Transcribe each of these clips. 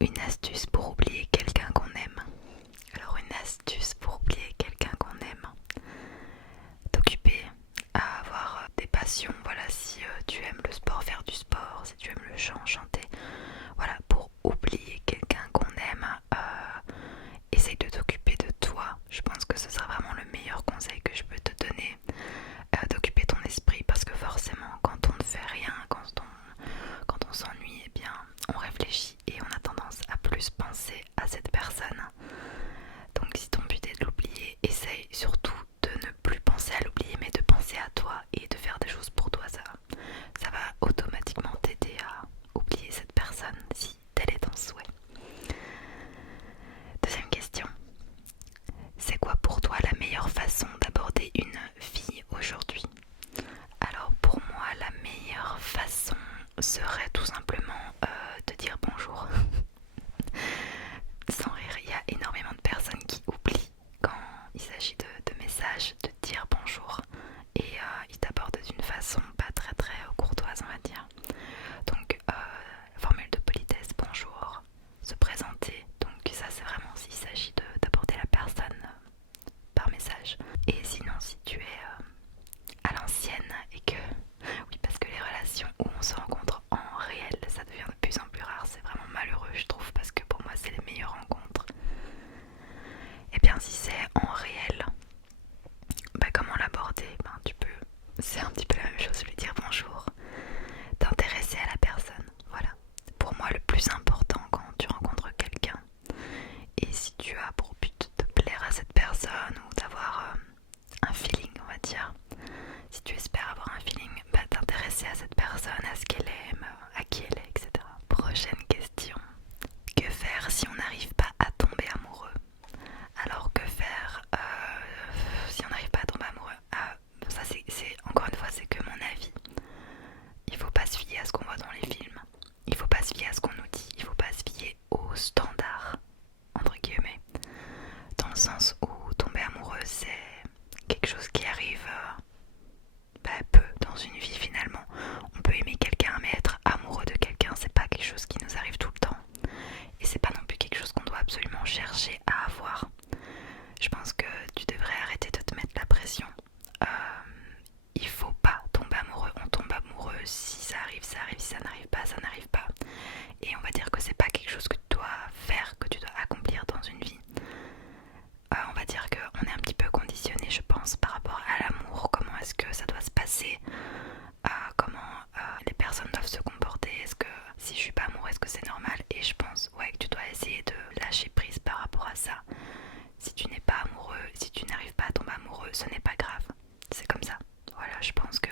une astuce pour oublier quelqu'un qu'on aime. Alors une astuce pour oublier quelqu'un qu'on aime. T'occuper à avoir des passions, voilà, si tu aimes le sport, faire du sport, si tu aimes le chant, chanter. Voilà, pour oublier quelqu'un qu'on aime, essaye de t'occuper de toi. Je pense que ce sera vraiment le meilleur conseil que je peux te donner. D'occuper ton esprit, parce que forcément quand on ne fait rien, quand on s'ennuie, eh bien on réfléchit et on a tendance à plus penser à cette personne. Donc si ton but est de l'oublier, essaye surtout de ne plus penser à l'oublier, mais de penser à toi et de faire des choses pour toi. Ça va automatiquement t'aider à oublier cette personne si tel est ton souhait. Deuxième question. C'est quoi pour toi la meilleure façon d'aborder une fille aujourd'hui? Alors pour moi, la meilleure façon serait tout simplement de dire bonjour. Sans rire, il y a énormément de personnes qui oublient quand il s'agit de messages, de dire bonjour. Et ils t'abordent d'une façon pas très très courtoise, on va dire. Donc formule de politesse, bonjour, se présenter. Donc ça c'est vraiment s'il s'agit d'aborder la personne par message. Et sinon si tu es à l'ancienne et que... Oui, parce que les relations où on se rencontre en réel, ça devient de plus en plus rare. C'est vraiment malheureux je trouve, parce que pour moi c'est les meilleures rencontres. Et bien si c'est en réel, bah comment l'aborder? Ben tu peux, c'est un petit peu la même chose, lui dire bonjour, t'intéresser à la personne. Voilà, pour moi le plus important quand tu rencontres quelqu'un, et si tu as pour but de plaire à cette personne ou d'avoir un feeling, on va dire, si tu espères avoir un feeling, bah t'intéresser à cette personne, à ce qu'elle aime, à qui elle est, etc. Prochaine question. Que faire si on n'arrive pas à tomber amoureux? Alors que faire si on n'arrive pas à tomber amoureux? Ça c'est encore une fois, c'est que mon avis. Il faut pas se fier à ce qu'on voit dans les films. Il faut pas se fier à ce qu'on nous dit. Il faut pas se fier aux standards, entre guillemets. Dans le sens où tomber amoureux, c'est quelque chose qui arrive peu dans une vie finalement. On peut aimer quelqu'un, mais être amoureux de quelqu'un, c'est pas quelque chose qui nous arrive tout le temps. Et c'est pas non plus quelque chose qu'on doit absolument chercher à avoir. Je pense que tu devrais arrêter de te mettre la pression. Il faut pas tomber amoureux. On tombe amoureux si ça arrive, ça arrive. Si ça n'arrive pas, ça n'arrive pas. Et on va dire que c'est pas quelque chose que tu dois faire, que tu dois accomplir dans une vie. On va dire qu'on est un petit peu conditionné, je pense, par rapport à l'amour. Comment est-ce que ça doit se passer? Comment les personnes doivent se comporter? Est-ce que si je suis pas amoureux, est-ce que c'est normal? Et je pense que tu dois essayer de lâcher prise par rapport à ça. Si tu n'es pas amoureux, si tu n'arrives pas à tomber amoureux, ce n'est pas grave. C'est comme ça. Voilà, je pense que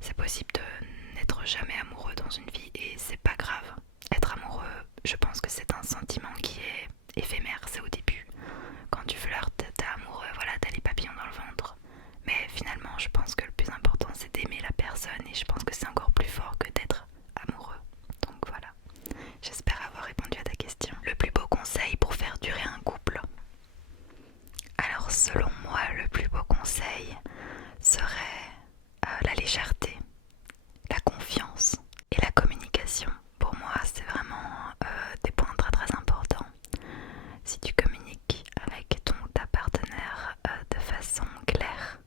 c'est possible de n'être jamais amoureux dans une vie et c'est pas grave. Être amoureux, je pense que c'est un sentiment qui est éphémère, c'est au début. Quand tu flirtes, t'es amoureux, voilà, t'as les papillons dans le ventre. Mais finalement, je pense que le plus important, c'est d'aimer la personne et je pense que c'est encore plus fort que d'être amoureux. Donc voilà, j'espère avoir répondu à ta question. Le plus beau conseil pour faire durer un couple? Alors selon moi, le plus beau conseil serait la légèreté, la confiance et la communication. Pour moi, c'est vraiment des points très très importants. Si tu communiques avec ton ou ta partenaire de façon claire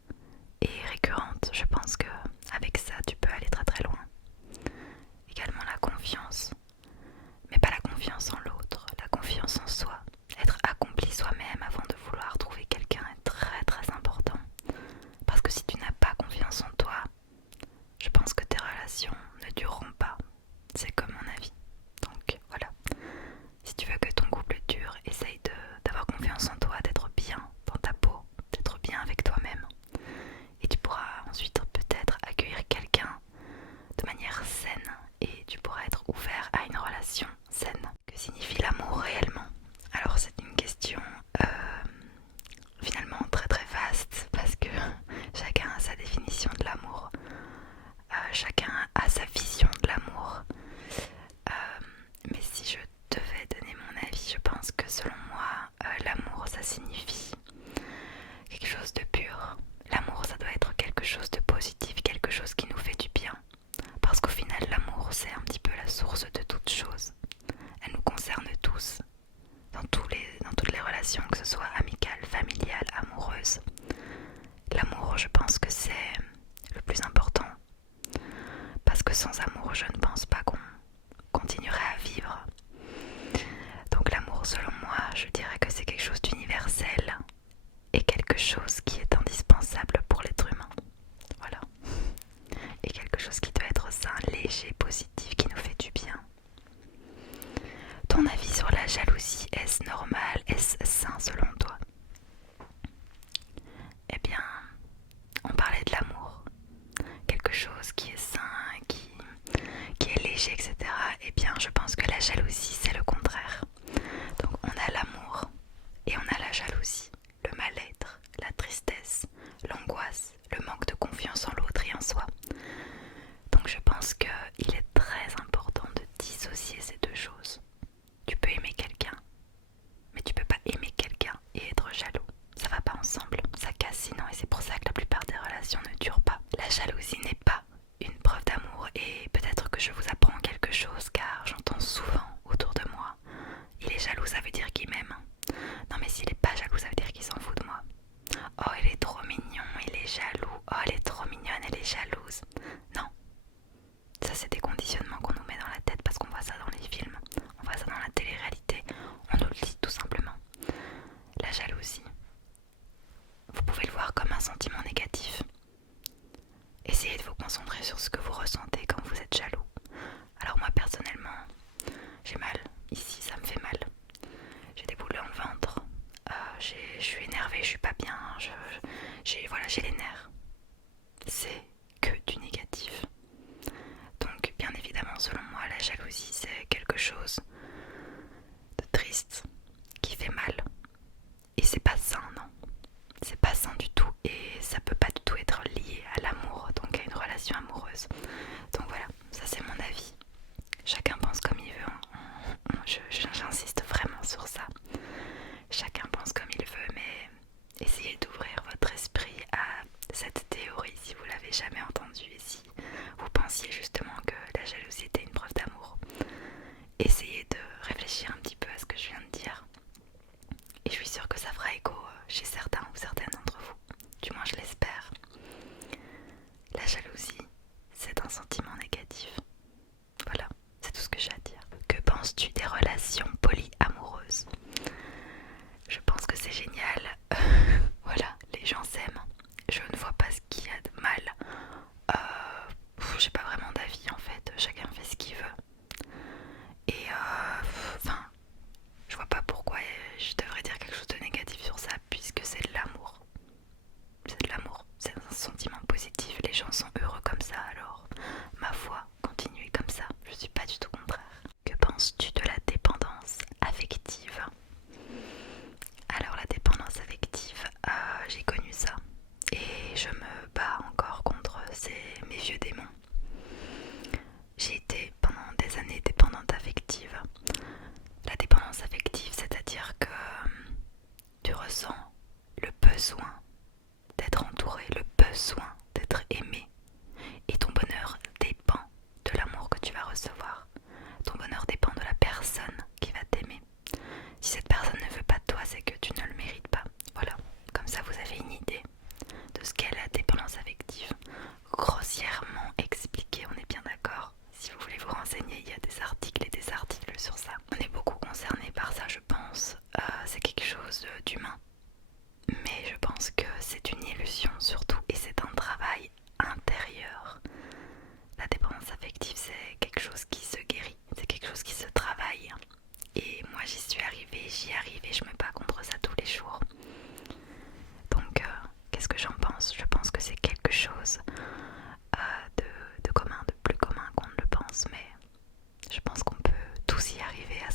et récurrente, je pense que avec ça, tu peux aller très très loin. Également la confiance, mais pas la confiance en l'autre, la confiance en soi. Être accompli soi-même avant de vouloir trouver quelqu'un est très très important. Parce que si tu n'as pas confiance en toi, je pense que tes relations ne dureront pas. C'est comme mon avis. Donc voilà. Si tu veux que ton couple dure, essaye d'avoir confiance en toi, d'être bien dans ta peau, d'être bien avec toi-même. Et tu pourras ensuite peut-être accueillir quelqu'un de manière saine et tu pourras être ouvert à une relation saine. Que signifie l'amour réellement? Alors c'est une question finalement très très vaste parce que chacun a sa définition de l'amour. Chacun a sa vision de l'amour. Mais si je devais donner mon avis, je pense que selon moi, l'amour ça signifie quelque chose de pur. L'amour ça doit être quelque chose de positif, quelque chose qui nous fait du bien. Parce qu'au final, l'amour c'est un petit peu la source de toute chose. Elle léger, etc. Eh bien, je pense que la jalousie, c'est le contraire. Donc, on a l'amour et on a la jalousie, le mal-être, la tristesse, l'angoisse, le manque de confiance en l'autre et en soi. Donc, je pense qu'il est très important de dissocier ces deux choses. Tu peux aimer quelqu'un, mais tu peux pas aimer quelqu'un et être jaloux. Ça va pas ensemble, ça casse sinon, et c'est pour ça que la plupart des relations ne durent pas. La jalousie n'est pas une preuve d'amour, et peut-être que je vous apprends quelque chose car j'entends souvent autour de moi: il est jaloux, ça veut dire qu'il m'aime. Non mais s'il est pas jaloux, ça veut dire qu'il s'en fout de moi. Oh, il est trop mignon, il est jaloux. Oh, elle est trop mignonne, elle est jalouse. Non, ça c'est des conditionnements qu'on nous met dans la tête parce qu'on voit ça dans les films, on voit ça dans la télé-réalité, on nous le dit tout simplement. La jalousie, vous pouvez le voir comme un sentiment négatif. Essayez de vous concentrer sur ce que vous ressentez quand vous êtes jaloux. Alors moi personnellement, j'ai mal, ici ça me fait mal. J'ai des boules dans le ventre, je suis énervée, je suis pas bien, j'ai les nerfs. C'est que du négatif. Donc bien évidemment, selon moi, la jalousie c'est quelque chose de triste, qui fait mal. Et c'est pas sain, non. C'est pas sain du tout et ça peut pas du tout être lié à l'amour, donc à une relation amoureuse. Donc voilà, ça c'est mon avis. Chacun pense comme il veut, j'insiste vraiment sur ça. Chacun pense comme il veut, mais essayez d'ouvrir votre esprit à cette théorie si vous l'avez jamais entendue et si vous pensiez justement que la jalousie était une preuve d'amour. Essayez de réfléchir un petit peu à ce que je viens de dire. Et je suis sûre que ça fera écho chez certains ou certaines d'entre vous. Du moins je l'espère. La jalousie, c'est un sentiment négatif. Voilà, c'est tout ce que j'ai à dire. Que penses-tu des relations polyamoureuses? Je pense que c'est génial. Voilà, les gens s'aiment. Je ne vois pas ce qu'il y a de mal. J'ai pas vraiment d'avis en fait. Chacun fait ce qu'il veut. Et enfin, je vois pas pourquoi je devrais dire quelque chose de négatif sur ça puisque c'est de l'amour. C'est de l'amour, c'est un sentiment positif. Les gens sont heureux comme ça, alors ma foi, continuez comme ça. Je suis pas du tout contraire. Que penses-tu de la dépendance affective? Alors la dépendance affective, j'ai connu ça et je me bats encore contre mes vieux démons. J'ai été pendant des années dépendante affective. La dépendance affective, c'est-à-dire que tu ressens le besoin d'être entouré, le besoin d'être aimé. Et ton bonheur dépend de l'amour que tu vas recevoir. Ton bonheur dépend de la personne qui va t'aimer. Si cette personne ne veut pas de toi, c'est que tu ne le mérites pas. Voilà, comme ça vous avez une idée de ce qu'est la dépendance affective. Grossièrement expliqué, on est bien d'accord. Si vous voulez vous renseigner, il y a des articles et des articles sur ça. On est beaucoup concerné par ça, je pense. C'est quelque chose d'humain. Mais je pense que c'est une illusion surtout et c'est un travail intérieur. La dépendance affective, c'est quelque chose qui se guérit, c'est quelque chose qui se travaille. Et moi j'y arrive et je me bats contre ça tous les jours. Donc qu'est-ce que j'en pense? Je pense que c'est quelque chose de commun, de plus commun qu'on ne le pense, mais je pense qu'on peut tous y arriver à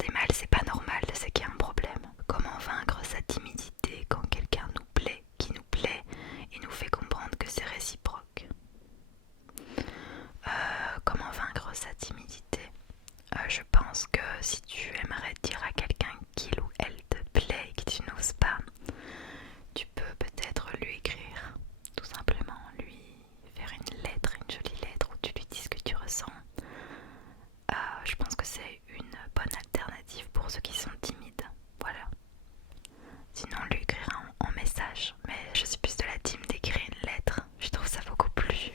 sentez mal, c'est pas normal, c'est qu'il y a un problème. Comment vaincre sa timidité quand quelqu'un nous plaît, qui nous plaît et nous fait comprendre que c'est réciproque? Comment vaincre sa timidité? Je pense que si tu aimerais dire à quelqu'un qu'il ou elle te plaît et que tu n'oses pas, tu peux peut-être lui écrire, tout simplement, lui faire une lettre, une jolie lettre où tu lui dis ce que tu ressens. Je pense que c'est une bonne alternative pour ceux qui sont timides, voilà. Sinon lui écrire en message, mais je suis plus de la team d'écrire une lettre, je trouve ça beaucoup plus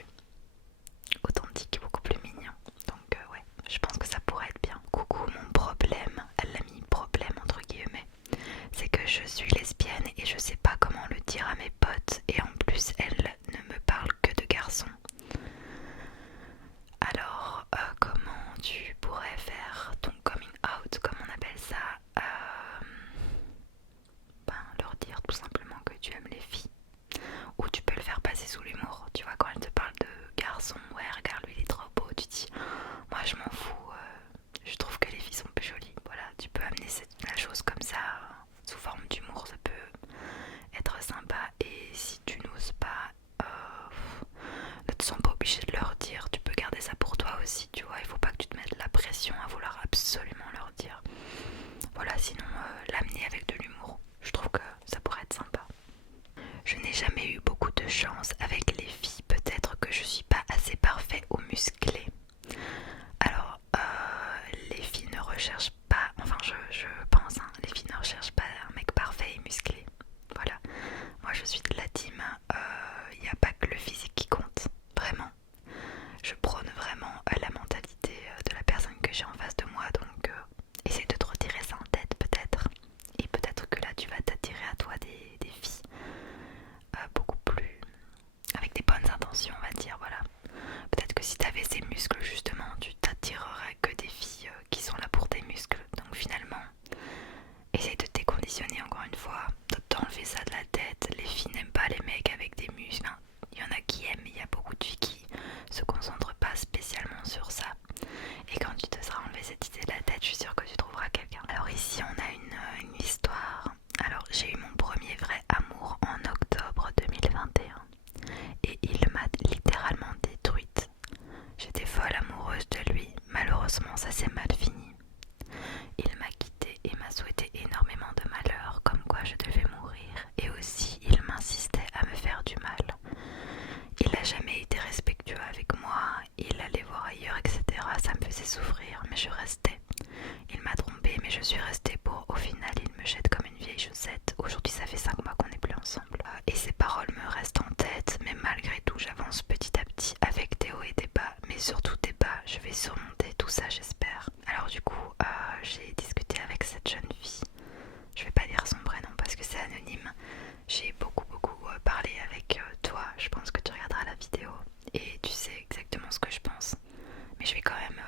authentique et beaucoup plus mignon. Donc ouais, je pense que ça pourrait être bien. Coucou, mon problème, elle l'a mis problème entre guillemets, c'est que je suis lesbienne et je sais pas comment le dire à mes potes et en plus elle ne me parle que de garçons. Alors comment tu pourrais faire ton coming out, comme on appelle ça, leur dire tout simplement que tu aimes les filles. Ou tu peux le faire passer sous l'humour, tu vois, quand elle te parle de garçon, ouais regarde lui il est trop beau, tu dis moi je m'en fous, je trouve que les filles sont plus jolies. Voilà, tu peux amener la chose comme ça, sous forme d'humour, ça peut être sympa. Et si tu n'oses pas, ne te sens pas obligé de leur dire, tu peux garder ça pour toi aussi, tu vois, il faut pas que tu te mettes la pression à vouloir absolument leur dire. Voilà, sinon l'amener avec de l'humour, je trouve que ça pourrait être sympa. Je n'ai jamais eu beaucoup de chance avec les filles, peut-être que je suis pas assez parfait ou musclé. Alors, les filles ne recherchent pas, enfin je pense, hein, les filles ne recherchent pas un mec parfait et musclé. Voilà, moi je suis de la team, il n'y a pas que le physique qui compte, vraiment. Je prône vraiment la mentalité de la personne que j'ai en face de moi, donc essaye de te retirer ça en tête peut-être. Et peut-être que là tu vas t'attirer à toi des filles beaucoup plus avec des bonnes intentions, on va dire, voilà. Peut-être que si tu avais ces muscles justement, tu t'attirerais que des filles qui sont là pour tes muscles. Donc finalement, essaye de te déconditionner encore une fois, de t'enlever ça de la tête. Les filles n'aiment pas les mecs avec des muscles. Enfin, il y en a qui aiment, mais il y a beaucoup de filles qui se concentrent pas spécialement sur ça. Et quand tu te seras enlevé cette idée de la tête, je suis sûre que tu trouveras quelqu'un. Alors ici on a une histoire. Alors j'ai eu mon premier vrai amour en octobre 2021 et il m'a littéralement détruite. J'étais folle amoureuse de lui, malheureusement ça s'est mal fini. Il m'a quittée et m'a souhaité énormément de malheur, comme quoi je devais mourir, et aussi il m'insistait à me faire du mal. Il n'a jamais été respectueux avec moi, il allait voir ailleurs, etc. Ça me faisait souffrir, mais je restais. Il m'a trompée, mais je suis restée pour au final il me jette comme une vieille chaussette. Aujourd'hui ça fait 5 mois qu'on n'est plus ensemble. Et ces paroles me restent en tête, mais malgré tout j'avance petit à petit avec des hauts et des bas, mais surtout des bas. Je vais surmonter tout ça j'espère. Alors du coup j'ai discuté avec cette jeune fille. Je vais pas dire son prénom parce que c'est anonyme. J'ai beaucoup parlé avec toi, je pense que tu regarderas la vidéo et tu sais exactement ce que je pense. Mais je vais quand même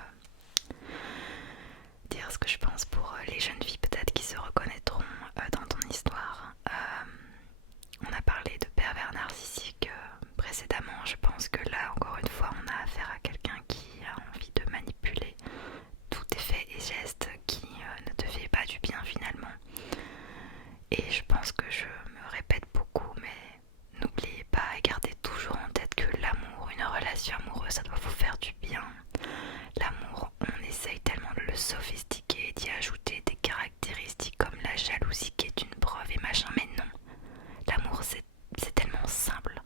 dire ce que je pense pour les jeunes filles peut-être qui se reconnaîtront dans ton histoire. On a parlé de pervers narcissiques précédemment, je pense que là encore une fois on a affaire à quelqu'un qui a envie de manipuler tous tes faits et gestes qui ne te fait pas du bien finalement. Et je pense que je me répète beaucoup, mais n'oubliez pas et gardez toujours en tête que l'amour, une relation amoureuse, ça doit vous faire du bien. L'amour, on essaye tellement de le sophistiquer, d'y ajouter des caractéristiques comme la jalousie qui est une preuve et machin, mais non. L'amour, c'est tellement simple.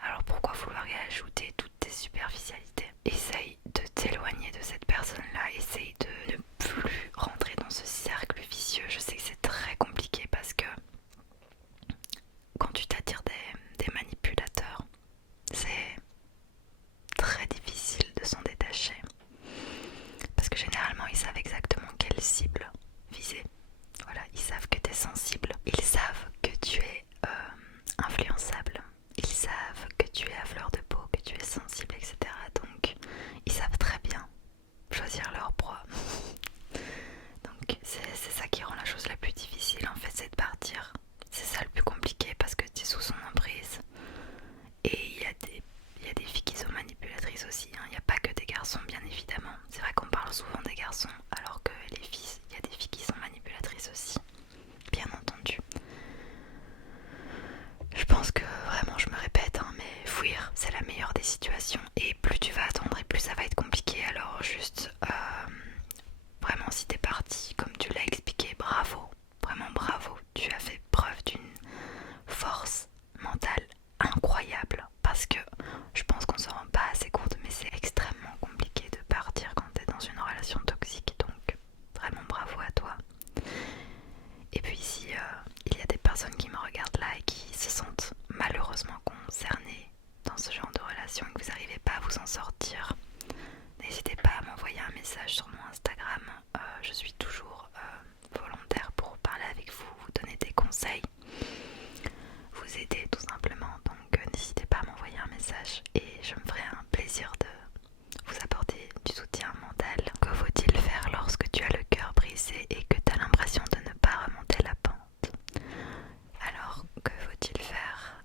Alors pourquoi vouloir y ajouter toutes tes superficialités? Essaye de t'éloigner de cette personne-là, essaye de ne plus rentrer dans ce cercle vicieux. Je sais que c'est très compliqué parce que quand tu t'attires des manipulateurs, c'est très difficile de s'en détacher. Parce que généralement, ils savent exactement quelle cible viser. Voilà, ils savent que tu es sensible. Ils savent que tu es influençable. Ils savent que tu es à fleur de peau, que tu es sensible, etc. Donc, ils savent très bien choisir leur proie. Donc, c'est ça qui rend la chose la plus difficile en fait, c'est de partir. C'est ça le plus compliqué parce que tu es sous son emprise. Et il y a des filles qui sont manipulatrices aussi, il n'y a pas que des garçons bien évidemment. C'est vrai qu'on parle souvent des garçons alors que les filles, il y a des filles qui partie, comme tu l'as expliqué, bravo, vraiment bravo, tu as fait preuve d'une force mentale incroyable, parce que je pense qu'on se rend pas assez compte, mais c'est extrêmement compliqué de partir quand tu es dans une relation toxique, donc vraiment bravo à toi. Et puis si il y a des personnes qui me regardent là et qui se sentent malheureusement concernées dans ce genre de relation et que vous n'arrivez pas à vous en sortir, n'hésitez pas à m'envoyer un message sur mon Instagram. Je suis toujours volontaire pour parler avec vous, vous donner des conseils, vous aider tout simplement. Donc n'hésitez pas à m'envoyer un message et je me ferai un plaisir de vous apporter du soutien mental. Que faut-il faire lorsque tu as le cœur brisé et que tu as l'impression de ne pas remonter la pente? Alors, que faut-il faire?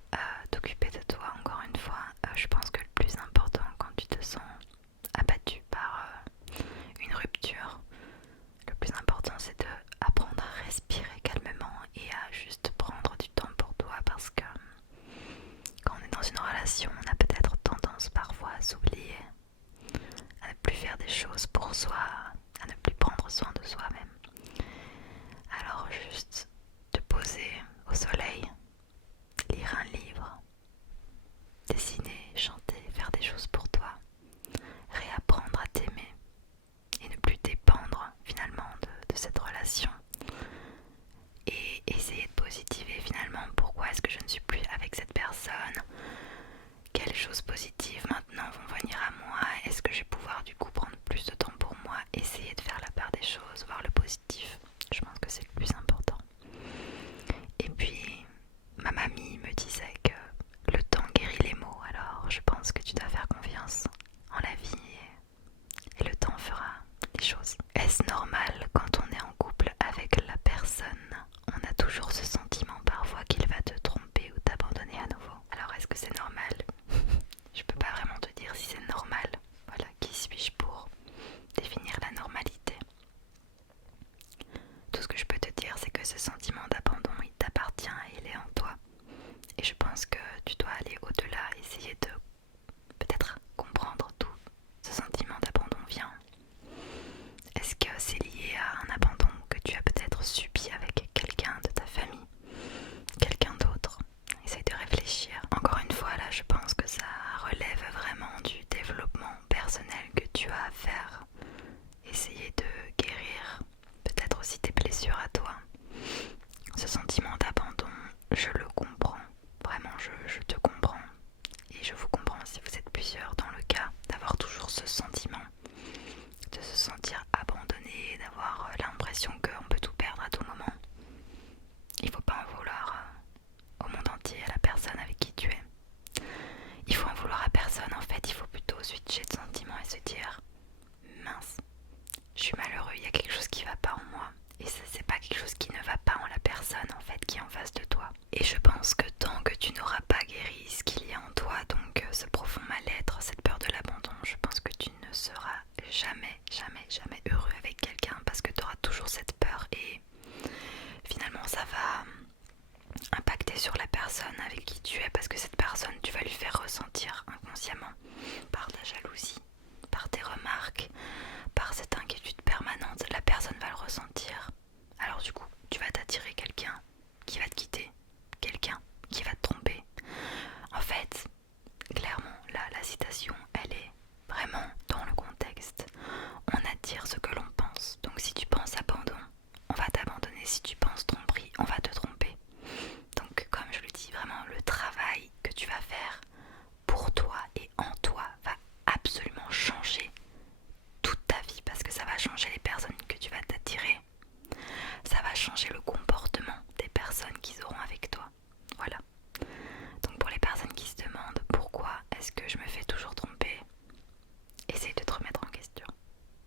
T'occuper de toi encore une fois. Je pense que le plus important quand tu te sens abattu par une rupture, le plus important c'est de apprendre à respirer calmement et à juste prendre du temps pour toi, parce que quand on est dans une relation, on a peut-être tendance parfois à s'oublier, à ne plus faire des choses pour soi, à ne plus prendre soin de soi-même. Alors juste te poser au soleil, lire un livre, dessiner, chanter, faire des choses pour toi, réapprendre à t'aimer et ne plus dépendre finalement de cette relation et essayer de positiver finalement pourquoi est-ce que je ne suis plus avec cette personne, quelles choses positives maintenant vont venir à moi, est-ce que je vais pouvoir du coup prendre plus de temps pour moi, essayer de faire la part des choses, voir le positif. Je pense que c'est le plus important. Et puis ma mamie me disait que le temps guérit les maux, alors je pense que tu dois faire confiance en la vie et le temps fera les choses. Est-ce normal quand on est en couple avec la personne, on a toujours ce sentiment parfois qu'il va te tromper ou t'abandonner à nouveau? Alors est-ce que c'est normal? Je peux pas vraiment te dire si c'est normal. Voilà, qui suis-je pour définir la normalité? Tout ce que je peux te dire, c'est que ce sentiment d'abandon, il t'appartient et il est en toi. Et je pense que tu dois aller au-delà, essayer de peut-être comprendre d'où ce sentiment d'abandon vient. Est-ce que c'est lié à un abandon que tu as peut-être subi avec quelqu'un de ta famille, quelqu'un d'autre? Essaye de réfléchir. Encore une fois, là, je pense que ça relève vraiment du développement personnel que tu as à faire. Essayer de guérir peut-être aussi tes blessures à toi. Ce sentiment d'abandon, je le comprends. Vraiment, je te comprends. Et je vous comprends si vous êtes plusieurs dans le cas d'avoir toujours ce sentiment, de se sentir abandonné, d'avoir l'impression qu'on peut tout perdre à tout moment. Il ne faut pas en vouloir au monde entier, à la personne avec qui tu es. Il faut en vouloir à personne, en fait, il faut plutôt switcher de sentiment et se dire mince, je suis malheureux, il y a quelque chose qui va pas en moi. Et ça, c'est pas quelque chose qui ne va pas en la personne en fait qui est en face de toi. Et je pense que tant que tu n'auras pas guéri ce qu'il y a en toi, donc ce profond mal-être, cette peur de l'abandon, je pense que tu ne seras jamais, jamais, jamais heureux avec quelqu'un, parce que tu auras toujours cette peur et finalement ça va impacter sur la personne avec qui tu es, parce que cette personne, tu vas lui faire ressentir inconsciemment par ta jalousie, par tes remarques, par cette inquiétude permanente, la personne va le ressentir. Alors du coup, tu vas t'attirer quelqu'un qui va te quitter, quelqu'un qui va te tromper. En fait, clairement, là, la citation, elle est vraiment dans le contexte. On attire ce que l'on pense. Donc si tu penses abandon, on va t'abandonner. Si tu penses tromperie, on va te tromper. Donc comme je le dis, vraiment, le travail que tu vas faire pour toi et en toi va absolument changer toute ta vie, parce que ça va changer les personnes que tu vas t'attirer, ça va changer le comportement des personnes qu'ils auront avec toi. Voilà. Donc pour les personnes qui se demandent pourquoi est-ce que je me fais toujours tromper, essaye de te remettre en question.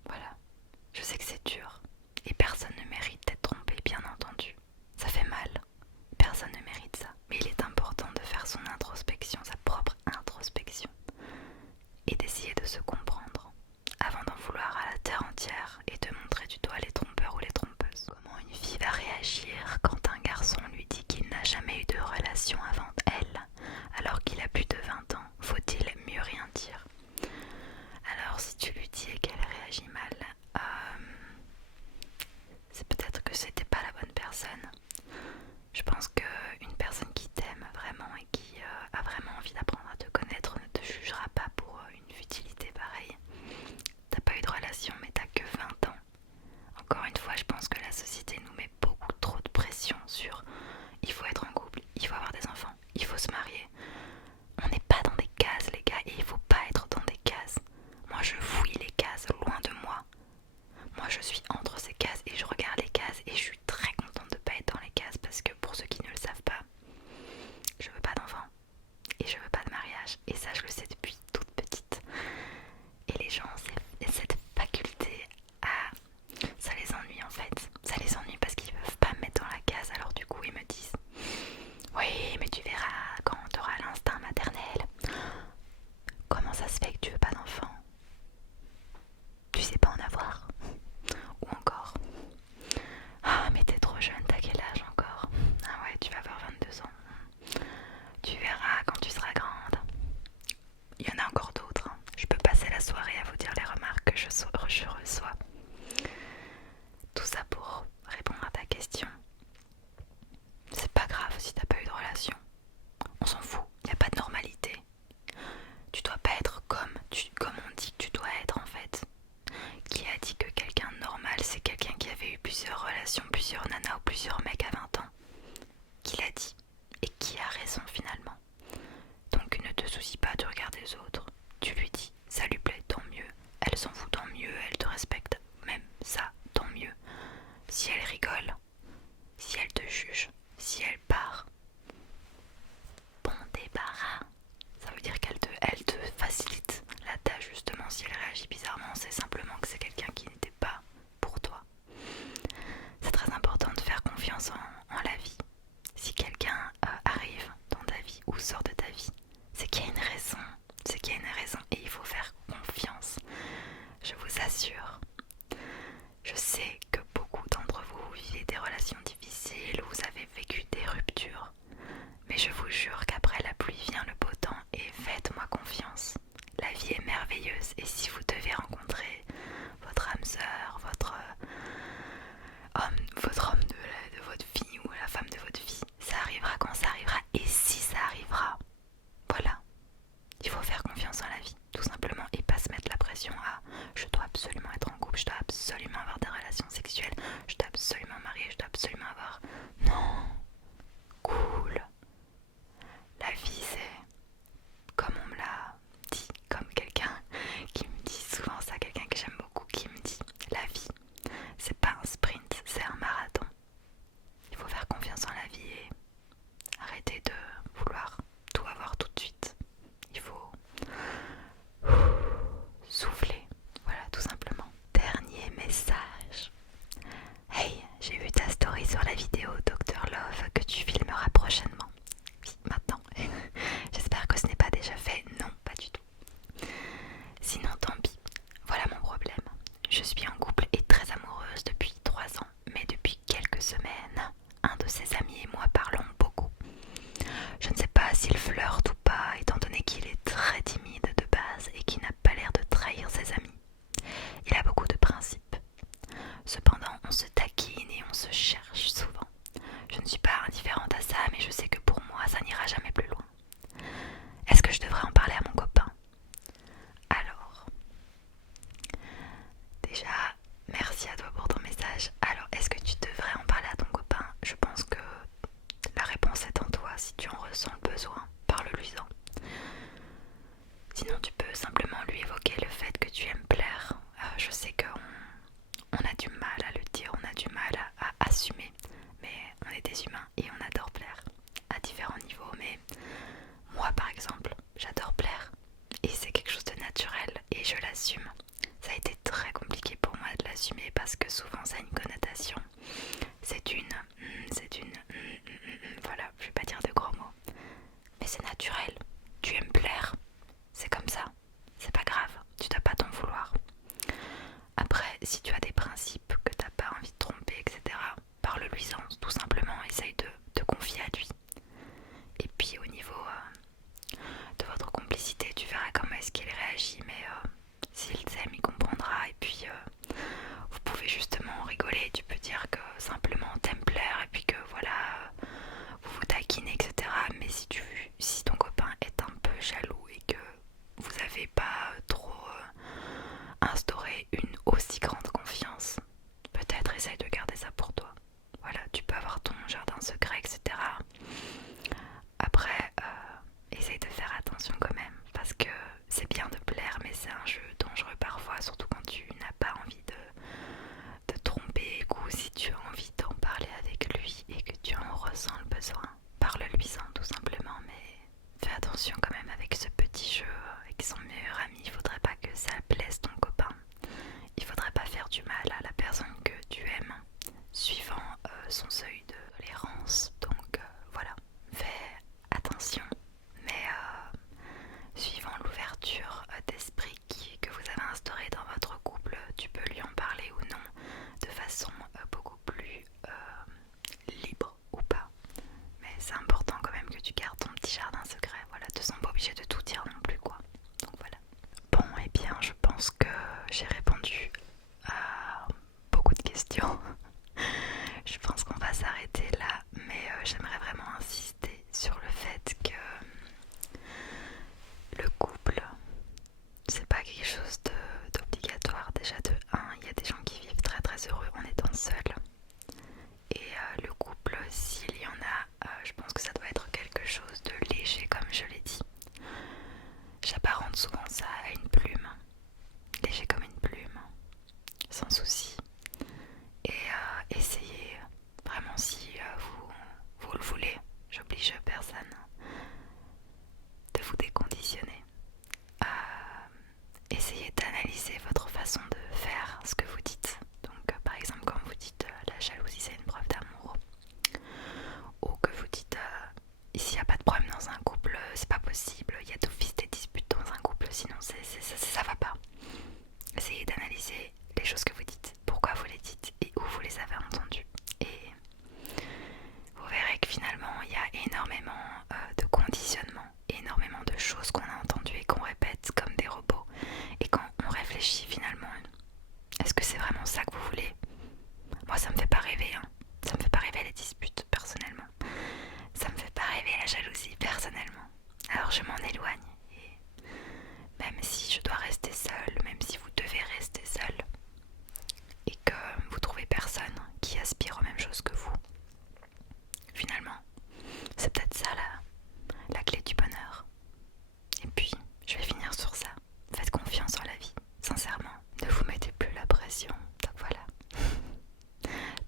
Voilà. Je sais que c'est dur et personne ne mérite d'être trompé, bien entendu. Ça fait mal. Personne ne mérite ça. Mais il est important de faire son introspection, sa propre introspection, et d'essayer de se comprendre avant d'en vouloir à la terre entière et de montrer du doigt les trompeurs ou les trompeuses. Comment une fille va réagir relation, plusieurs nanas ou plusieurs mecs à 20 ans, qui l'a dit et qui a raison finalement. Donc ne te soucie pas du regard des autres. Tu lui dis, ça lui plaît, tant mieux. Elle s'en fout, tant mieux. Elle te respecte, même ça, tant mieux. Si elle rigole, si elle te juge, si elle part, bon débarras. Ça veut dire elle te facilite la tâche justement. Si elle réagit bizarrement, c'est simplement que c'est quelqu'un qui n'était pas pour toi. C'est très important de faire confiance en la vie. Si quelqu'un arrive dans ta vie ou sort de ta vie, c'est qu'il y a une raison. C'est qu'il y a une raison et il faut faire confiance. Je vous assure. Je sais que beaucoup d'entre vous vivez des relations difficiles, vous avez vécu des ruptures. Mais je vous jure qu'après la pluie vient le beau temps et faites-moi confiance. La vie est merveilleuse et si vous devez rencontrer votre âme sœur, votre homme de votre vie ou la femme de votre vie, ça arrivera quand ça arrivera et si ça arrivera. Voilà. Il faut faire confiance en la vie, tout simplement, et pas se mettre la pression à je dois absolument être en couple, je dois absolument avoir des relations sexuelles, je dois absolument me marier, je dois absolument avoir... Non. Cool. La vie c'est, comme on me l'a dit, comme quelqu'un qui me dit souvent ça, quelqu'un que j'aime beaucoup, qui me dit la vie c'est pas un sprint, c'est un marathon. Il faut faire confiance en la vie et arrêter de vouloir tout avoir tout de suite. Il faut souffler, voilà tout simplement. Dernier message. Hey, j'ai vu ta story sur la vidéo Dr Love que tu filmeras prochainement. Oui, maintenant. J'espère que ce n'est pas déjà fait. Non, pas du tout. Sinon, tant pis. Voilà mon problème. Je suis en couple et très amoureuse depuis 3 ans, mais depuis quelques semaines, un de ses amis et moi parlons beaucoup. Je ne sais pas s'il flirte ou pas, étant donné qu'il est très timide de base et qu'il n'a pas l'air de trahir ses amis. Il a beaucoup de principes. Cependant, on se taquine et on se cherche souvent. Je ne suis pas indifférente à ça, mais je sais que pour moi, ça n'ira jamais plus loin. Est-ce que je devrais en parler à mon copain? Alors, déjà, merci à toi pour ton message. Alors, est-ce que tu devrais en parler à ton copain? Je pense que la réponse est en toi. Si tu en ressens le besoin, parle-lui-en. Sinon, tu peux simplement lui évoquer le fait que tu aimes plaire. Je sais qu'on a du mal à le dire, on a du mal à assumer, mais on est des humains et on adore plaire à différents niveaux. Mais moi, par exemple, j'adore plaire et c'est quelque chose de naturel et je l'assume. Ça a été très compliqué pour moi de l'assumer parce que souvent ça a une connotation. Voilà, je vais pas dire de gros mots. Mais c'est naturel, tu aimes plaire, c'est comme ça, c'est pas grave, tu dois pas t'en vouloir. Après, si tu as des principes que t'as pas envie de tromper, etc., parle-lui-en, tout simplement, essaye de te confier à lui. Et puis au niveau de votre complicité, tu verras comment est-ce qu'il réagit, mais s'il t'aime, il comprendra. Et puis vous pouvez justement rigoler, tu peux dire que simplement t'aimes plaire et puis que voilà, vous vous taquinez, etc. Mais si ton copain est un peu jaloux et que vous n'avez pas trop instauré une aussi grande confiance, peut-être essaye de garder ça pour toi. Voilà, tu peux avoir ton jardin secret, etc. Après, essaye de faire attention quand même, parce que c'est bien de plaire, mais c'est un jeu dangereux parfois, surtout quand tu n'as pas envie de tromper, ou si tu as envie d'en parler avec lui et que tu en ressens le besoin. Parle-lui-en tout simplement, mais fais attention quand même avec ce petit jeu avec son meilleur ami. Il faudrait pas que ça blesse ton copain. Il faudrait pas faire du mal à la personne que tu aimes, suivant son seuil de tolérance. Donc voilà, fais attention, mais suivant l'ouverture d'esprit que vous avez instaurée dans votre couple, tu peux lui en parler ou non de façon beaucoup plus libre ou pas. Mais c'est important quand même que tu gardes ton petit jardin secret. Voilà, te sens pas obligé de tout dire non plus, quoi. Donc voilà. Bon, et bien, je pense que j'ai répondu à beaucoup de questions. Je pense qu'on va s'arrêter chose que vous. Finalement, c'est peut-être ça la clé du bonheur. Et puis, je vais finir sur ça. Faites confiance en la vie, sincèrement. Ne vous mettez plus la pression. Donc voilà.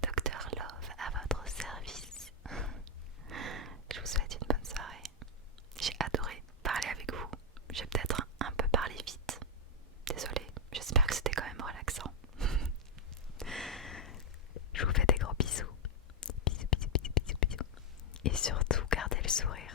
Docteur Love à votre service. Je vous souhaite une bonne soirée. J'ai adoré parler avec vous. J'ai peut-être un peu parlé vite. Désolée, j'espère que c'était quand même relaxant. Je vous fais des gros bisous. Bisous, bisous, bisous, bisous, bisous. Et surtout, gardez le sourire.